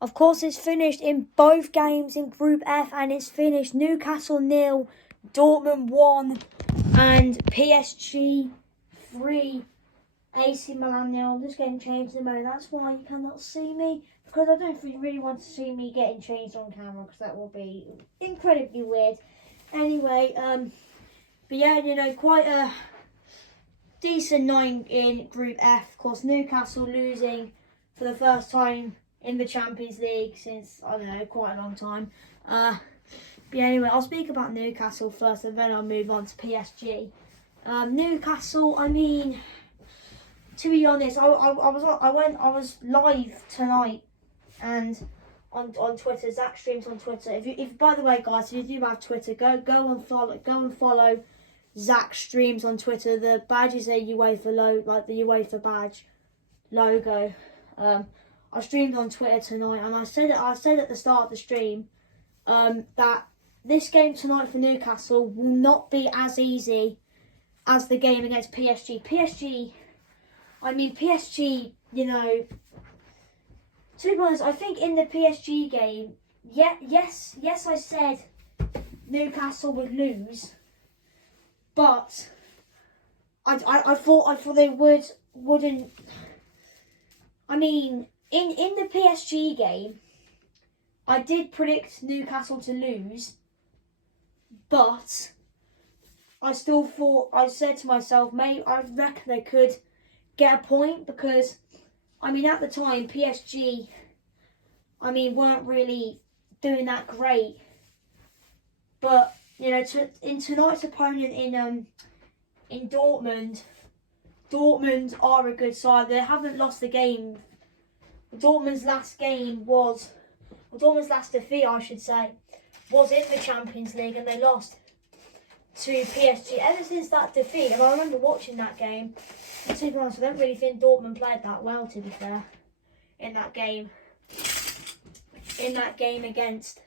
Of course, it's finished in both games in Group F, and it's finished Newcastle 0, Dortmund 1, and PSG 3, AC Milan 0. I'm just getting changed in the mode. That's why you cannot see me, because I don't really want to see me getting changed on camera, because that will be incredibly weird. Anyway, but yeah, you know, quite a decent night in Group F. Of course, Newcastle losing for the first time in the Champions League since, I don't know, quite a long time. But yeah, anyway, I'll speak about Newcastle first, and then I'll move on to PSG. Newcastle, I mean, to be honest, I was live tonight, and on Twitter, Zach streams on Twitter. If by the way, guys, if you do have Twitter, go and follow Zach streams on Twitter. The badge is a UEFA like the UEFA badge logo. I streamed on Twitter tonight, and I said at the start of the stream that this game tonight for Newcastle will not be as easy as the game against PSG. PSG, you know, to be honest, I think in the PSG game, yes, I said Newcastle would lose, but I thought they wouldn't. I mean, in the PSG game, I did predict Newcastle to lose, but I still thought, I said to myself, mate, I reckon they could get a point, because, I mean, at the time, PSG, I mean, weren't really doing that great. But, you know, in tonight's opponent in Dortmund are a good side. They haven't lost the game. Dortmund's last defeat, I should say, was in the Champions League, and they lost to PSG. Ever since that defeat, and I remember watching that game, and to be honest, I don't really think Dortmund played that well, to be fair, in that game against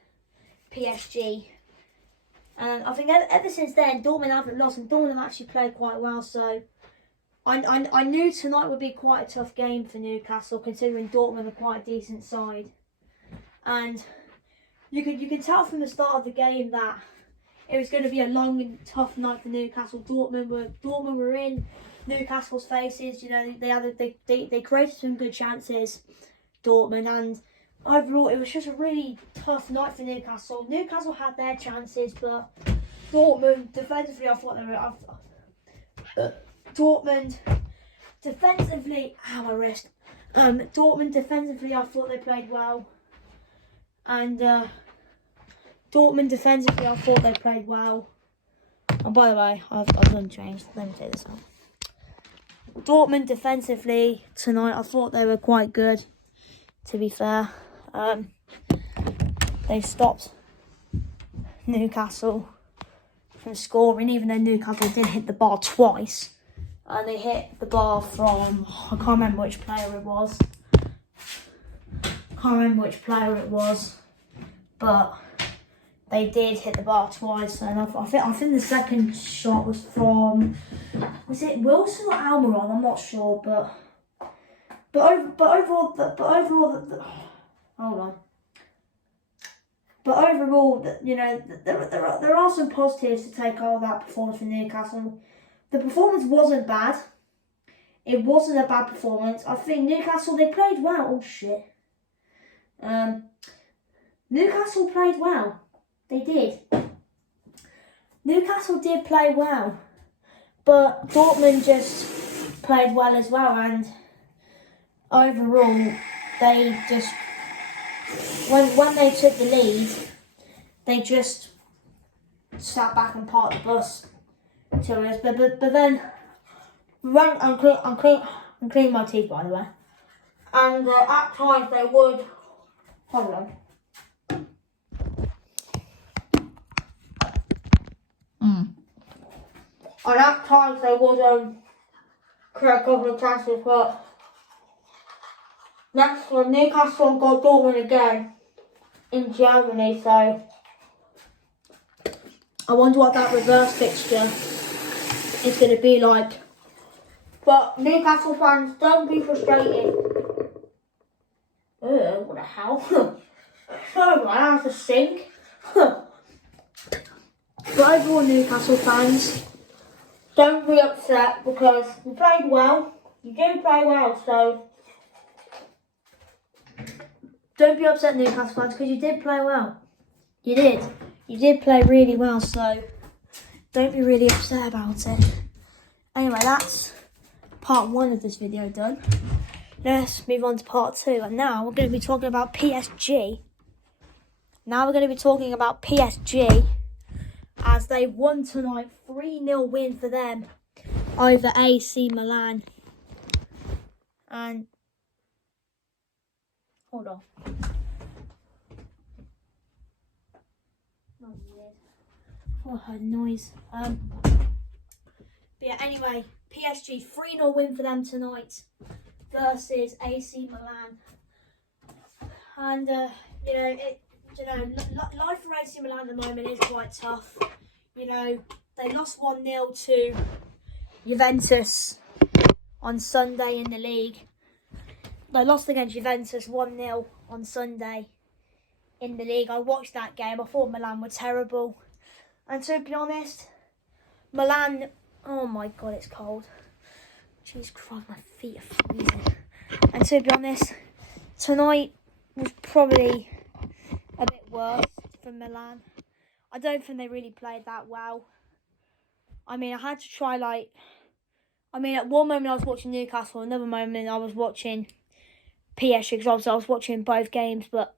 PSG. And I think ever since then, Dortmund haven't lost, and Dortmund have actually played quite well. So I knew tonight would be quite a tough game for Newcastle, considering Dortmund are quite a decent side. And you can tell from the start of the game that it was going to be a long and tough night for Newcastle. Dortmund were in Newcastle's faces. You know, they created some good chances, Dortmund, and overall it was just a really tough night for Newcastle. Newcastle had their chances, but Dortmund defensively, I thought they were. Dortmund defensively, my wrist. Dortmund defensively, I thought they played well, and Dortmund defensively, I thought they played well. And by the way, I've done changed. Let me take this off. Dortmund defensively tonight, I thought they were quite good, to be fair. They stopped Newcastle from scoring, even though Newcastle did hit the bar twice. And they hit the bar from, I can't remember which player it was. But they did hit the bar twice, and I think the second shot was from, was it Wilson or Almiron? I'm not sure, but overall, hold on. But overall, you know, there are some positives to take out of that performance from Newcastle. The performance wasn't bad. It wasn't a bad performance. I think Newcastle, they played well. Oh shit. Newcastle played well. They did. Newcastle did play well, but Dortmund just played well as well, and overall, they just, when they took the lead, they just sat back and parked the bus to us. But then, I'm cleaning my teeth, by the way, and at times they would, hold on. And at times they would create a couple of chances, but next one, Newcastle got Dortmund again in Germany, so I wonder what that reverse fixture is going to be like. But Newcastle fans, don't be frustrated. What the hell? Sorry, I have to sink. But overall, Newcastle fans, don't be upset because you played well. You did play well, so don't be upset, Newcastle fans, because you did play well. You did. You did play really well, so don't be really upset about it. Anyway, that's part 1 of this video done. Let's move on to part 2. And now we're going to be talking about PSG. Now we're going to be talking about PSG as they won tonight. 3-0 win for them over AC Milan. And hold on. Oh, I heard noise. But yeah, anyway, PSG 3-0 win for them tonight versus AC Milan. And life for AC Milan at the moment is quite tough. You know, they lost 1-0 to Juventus on Sunday in the league. They lost against Juventus 1-0 on Sunday in the league. I watched that game. I thought Milan were terrible. And to be honest, Milan, oh my God, it's cold. Jeez Christ, my feet are freezing. And to be honest, tonight was probably a bit worse for Milan. I don't think they really played that well. I mean, I had to try at one moment I was watching Newcastle, another moment I was watching PSG, because obviously I was watching both games, but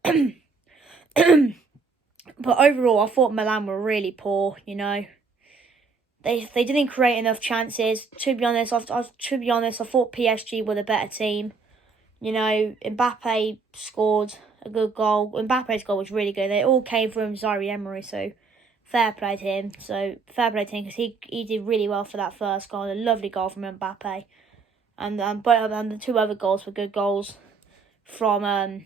but overall I thought Milan were really poor, you know. They didn't create enough chances. To be honest, I thought PSG were the better team. You know, Mbappe scored a good goal. Mbappe's goal was really good. They all came from Zaire Emery, so fair play to him. So fair play to him because he did really well for that first goal. A lovely goal from Mbappe, and the 2 other goals were good goals from Muan.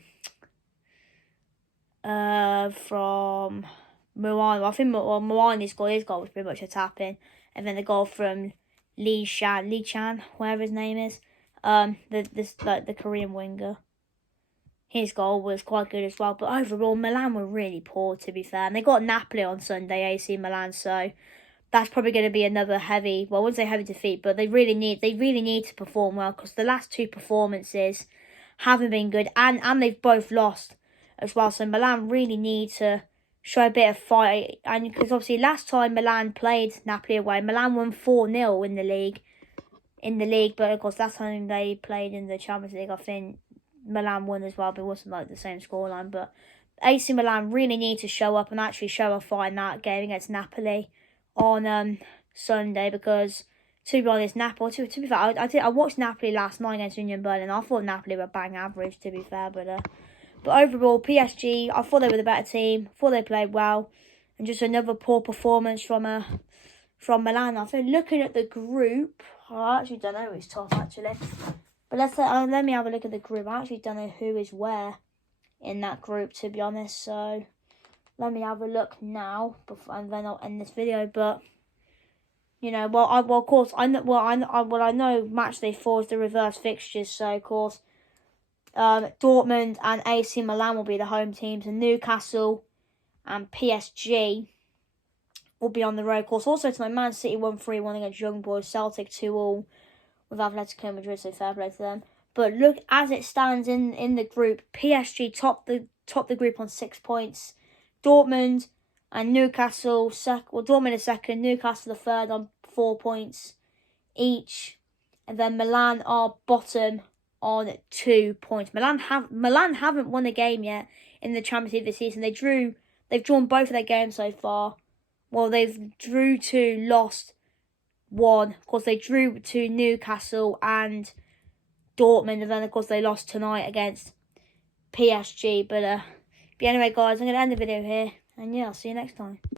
I think Muan scored his goal was pretty much a tap in, and then the goal from Lee Chan, whatever his name is, the Korean winger. His goal was quite good as well. But overall, Milan were really poor, to be fair. And they got Napoli on Sunday, AC Milan. So that's probably going to be another heavy, well, I wouldn't say heavy defeat, but they really need to perform well, because the last 2 performances haven't been good, and they've both lost as well. So Milan really need to show a bit of fight, and because obviously last time Milan played Napoli away, Milan won 4-0 in the league, but of course last time they played in the Champions League, I think Milan won as well, but it wasn't like the same scoreline. But AC Milan really need to show up and actually show a fight in that game against Napoli on Sunday, because to be honest, Napoli, to be fair, I watched Napoli last night against Union Berlin. I thought Napoli were bang average, to be fair, but overall, PSG, I thought they were the better team. I thought they played well, and just another poor performance from Milan. I think looking at the group, I actually don't know who's top actually, but let me have a look at the group. I actually don't know who is where in that group, to be honest. So let me have a look now, and then I'll end this video. But you know, of course, I know match day 4 is the reverse fixtures. So of course, Dortmund and AC Milan will be the home teams, and Newcastle and PSG will be on the road. Of course, also tonight, Man City 1-3-1 against Young Boys, Celtic 2-2 with Atletico Madrid, so fair play to them. But look, as it stands in the group, PSG top the group on 6 points. Dortmund and Newcastle Dortmund is second, Newcastle the third on 4 points each, and then Milan are bottom on 2 points. Milan haven't won a game yet in the Champions League this season. They've drawn both of their games so far. Well, they've drew 2, lost 1. Of course, they drew to Newcastle and Dortmund, and then of course they lost tonight against PSG. But anyway, guys, I'm gonna end the video here, and yeah, I'll see you next time.